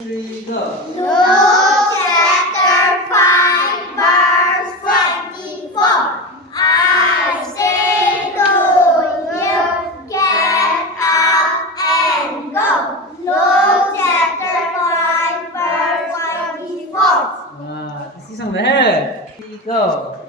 3, go. Luke chapter 5 verse 24. I say to you, get up and go. Luke chapter 5 verse 24. This is on the head. 3, go.